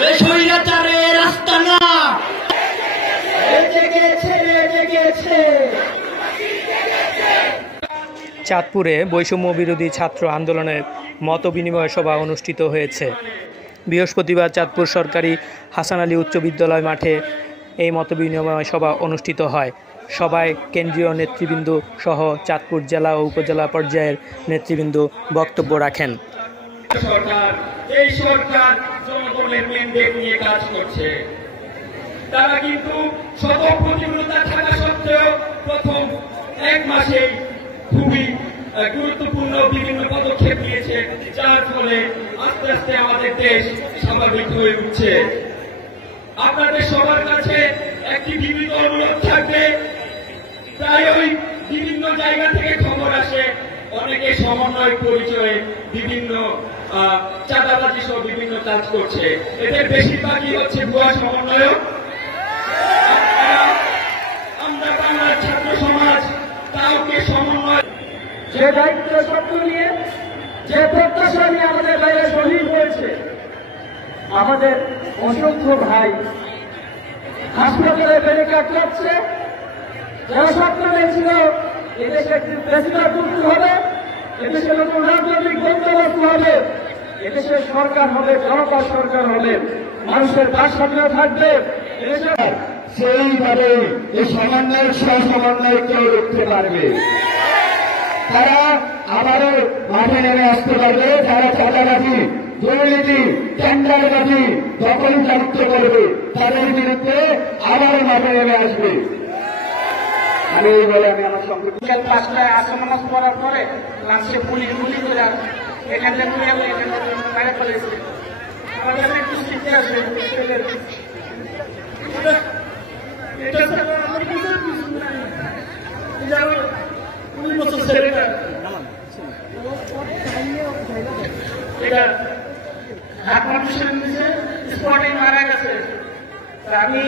স্বৈরাচারের আস্তানা চাঁদপুরে বৈষম্য বিরোধী ছাত্র আন্দোলনের মতবিনিময় সভা অনুষ্ঠিত হয়েছে। বৃহস্পতিবার চাঁদপুর সরকারি হাসান আলী উচ্চ বিদ্যালয় মাঠে এই মতবিনিময় সভা অনুষ্ঠিত হয়। সভায় কেন্দ্রীয় নেতৃবৃন্দ সহ চাঁদপুর জেলা ও উপজেলা পর্যায়ের নেতৃবৃন্দ বক্তব্য রাখেন। এই সরকার জনগণের ম্যান্ডেট নিয়ে কাজ করছে। তারা কিন্তু শত প্রতিকূলতা থাকা সত্ত্বেও প্রথম এক মাসেই খুবই গুরুত্বপূর্ণ বিভিন্ন পদক্ষেপ নিয়েছে, যার ফলে আস্তে আস্তে আমাদের দেশ স্বাভাবিক হয়ে উঠছে। আপনাদের সবার কাছে একটি বিনীত অনুরোধ থাকবে, প্রায় ওই বিভিন্ন জায়গা থেকে খবর আসে অনেকে সমন্বয় পরিচয়ে বিভিন্ন চাঁদাবাজি সহ বিভিন্ন কাজ করছে। এদের বেশিরভাগই হচ্ছে ভুয়া সমন্বয়ক। আমরা বাংলার ছাত্র সমাজ কাউকে সমন্বয় যে দায়িত্ব সত্য নিয়ে যে প্রত্যাশা নিয়ে আমাদের বাইরে শহীদ হয়েছে, আমাদের অসংখ্য ভাই হাসপাতালে ব্যারিকেড করছে, যারা স্বপ্ন নিয়েছিল এদেশে একটি প্রেসিডেন্ট তৈরি হবে, এদেশে নতুন রাজনৈতিক বন্দোবস্ত হবে, এদেশের সরকার হবে জনতার সরকার হবে, মানুষের বাক স্বাধীনতা থাকবে, সেইভাবে এই সমন্বয়ের সহসমন্বয় কেউ রুখতে পারবে। তারা আবারও মাঠে নেমে আসতে পারবে, যারা চাঁদাবাজি, দুর্নীতি, টেন্ডারবাজি, দখলমুক্ত করবে, তাদের বিরুদ্ধে আবারও মাঠে নেমে আসবে। আমি এই বলে আমি আমার সংক্ষিপ্ত 5টায় আসর নামাজ পড়ার পরে লাঞ্চে পুলিশ গুলি করে এখান থেকে বাইরে চলে এসেছে। আমাদের একটু শিখতে আসবে স্পটে মারা গেছে। আমি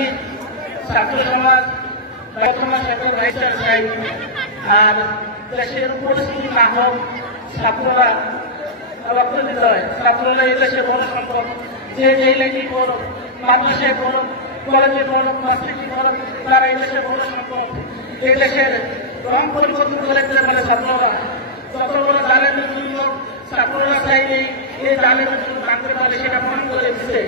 ছাত্র সমাজ চাই, আর দেশের পরিস্থিতি না হোক, ছাত্ররা রক্ত দিতে হয়। ছাত্ররা এই দেশের বড় সম্পদ। যে যেই লেখি করুক, মাদ্রাসায় করুক, কলেজে করুক, ভার্সিটি করুক, তারা এই দেশের বড় সম্পদ। এই দেশের রং পরিবর্তন করে দিতে পারে ছাত্ররা। যত বড় জালের জন্য ছাত্ররা চাইলেই এই জালের জন্য জানতে পারে, সেটা মনে করে দিচ্ছে।